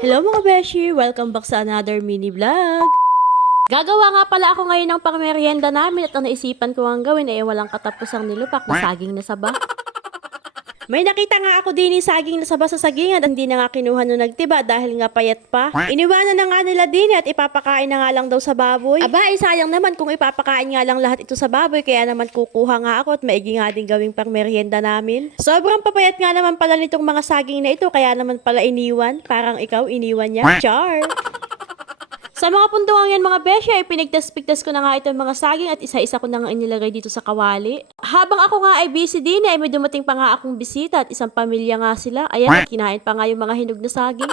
Hello mga beshi! Welcome back sa another mini vlog! Gagawa nga pala ako ngayon ng pangmeryenda namin at ang naisipan ko ang gawin ay walang katapusang nilupak na saging na saba. May nakita nga ako din yung saging na saba sa sagingan at hindi na nga kinuha nung nagtiba dahil nga payat pa. Iniwanan na nga nila din at ipapakain na nga lang daw sa baboy. Aba, sayang naman kung ipapakain nga lang lahat ito sa baboy kaya naman kukuha nga ako at maigi nga din gawing pangmeryenda namin. Sobrang papayat nga naman pala nitong mga saging na ito kaya naman pala iniwan. Parang ikaw iniwan niya. Char! Sa mga puntungan yan mga besya, ay pinigtas-pigtas ko na nga itong mga saging at isa-isa ko na nga inilagay dito sa kawali. Habang ako nga ay busy din, ay may dumating pa nga akong bisita at isang pamilya nga sila. Ayan, kinain pa nga yung mga hinog na saging.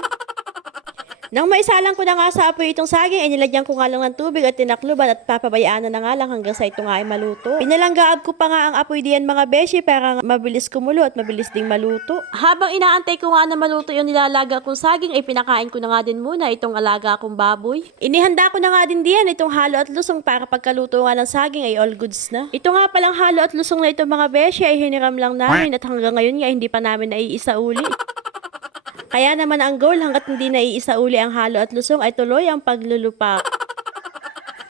Nang maisalang ko na nga sa apoy itong saging, ay nilagyan ko nga lang ng tubig at tinakluban at papabayaan na nga lang hanggang sa ito nga ay maluto. Pinalanggaab ko pa nga ang apoy diyan mga beshi para mabilis kumulo at mabilis ding maluto. Habang inaantay ko nga na maluto yung nilalaga kong saging, ay pinakain ko na nga din muna itong alaga kong baboy. Inihanda ko na nga din diyan itong halo at lusong para pagkaluto nga ng saging ay all goods na. Ito nga palang halo at lusong na ito mga beshi ay hiniram lang namin at hanggang ngayon nga hindi pa namin naiisa uli. Kaya naman ang goal hanggat hindi naiisa uli ang halo at lusong ay tuloy ang paglulupak.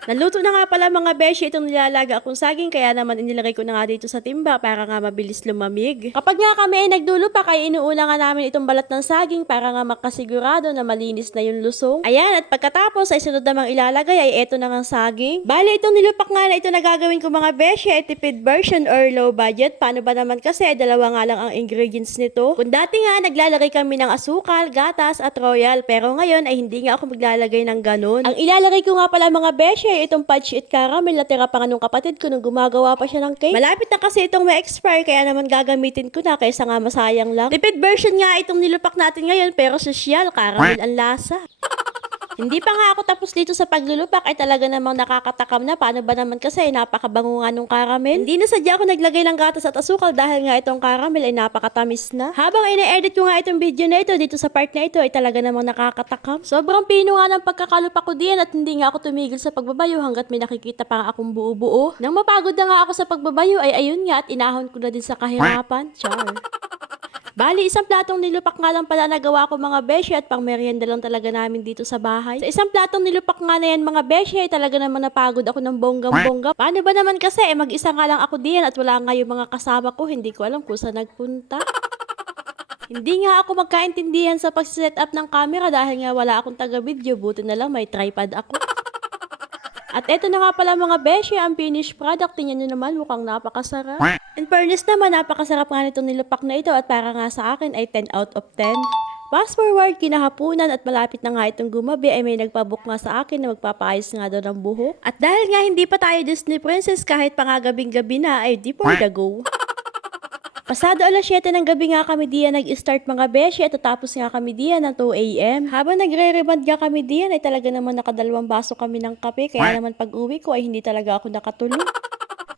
Naluto na nga pala mga beshi itong nilalaga akong saging kaya naman inilagay ko na nga dito sa timba para nga mabilis lumamig. Kapag nga kami ay nagdulupak ay inuuna nga namin itong balat ng saging para nga makasigurado na malinis na yung lusong. Ayan at pagkatapos ay sunod namang ilalagay ay eto na nga saging. Bali itong nilupak nga na ito na gagawin ko mga beshi ay tipid version or low budget. Paano ba naman kasi dalawa nga lang ang ingredients nito. Kung dati nga naglalagay kami ng asukal, gatas at royal pero ngayon ay hindi nga ako maglalagay ng ganun. Ang ilalagay ko nga pala mga beshi itong fudge it caramel na tira pa nga nung kapatid ko nung gumagawa pa siya ng cake. Malapit na kasi itong ma-expire kaya naman gagamitin ko na kaysa nga masayang lang. Tipid version nga itong nilupak natin ngayon pero sosyal, caramel ang lasa. Hindi pa nga ako tapos dito sa paglulupak ay talaga namang nakakatakam na. Paano ba naman kasi napakabango nga nung caramel. Hindi na sadya ako naglagay ng gatas at asukal dahil nga itong caramel ay napakatamis na. Habang ina-edit ko nga itong video na ito dito sa part na ito ay talaga namang nakakatakam. Sobrang pino nga ng pagkakalupak ko diyan at hindi nga ako tumigil sa pagbabayo hanggat may nakikita pa nga akong buo-buo. Nang mapagod na nga ako sa pagbabayo ay ayun nga at inahon ko na din sa kahirapan. Char. Bali, isang platong nilupak nga lang pala nagawa ko mga beshi at pang merienda lang talaga namin dito sa bahay. Sa isang platong nilupak nga na yan mga beshi ay talaga naman napagod ako ng bonggang-bongga. Paano ba naman kasi mag-isa nga lang ako diyan at wala nga yung mga kasama ko, hindi ko alam kung saan nagpunta. Hindi nga ako magkaintindihan sa pag-set up ng camera dahil nga wala akong taga-video, buti na lang may tripod ako. At eto na nga pala mga beshi, ang finished product. Tingnan nyo naman, mukhang napakasarap. In fairness naman, napakasarap nga nitong nilupak na ito at para nga sa akin ay 10 out of 10. Fast forward, kinahapunan at malapit na nga itong gumabi ay may nagpabook nga sa akin na magpapaayos nga daw ng buhok. At dahil nga hindi pa tayo Disney Princess kahit pa nga gabing-gabi na ay di for the go. Pasado alas 7 ng gabi nga kami diyan nag-start mga beshi at tatapos nga kami diyan ng 2 AM. Habang nagre-reband nga kami diyan ay talaga naman nakadalawang baso kami ng kape kaya naman pag uwi ko ay hindi talaga ako nakatulog.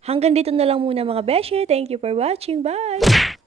Hanggang dito na lang muna mga beshi. Thank you for watching. Bye!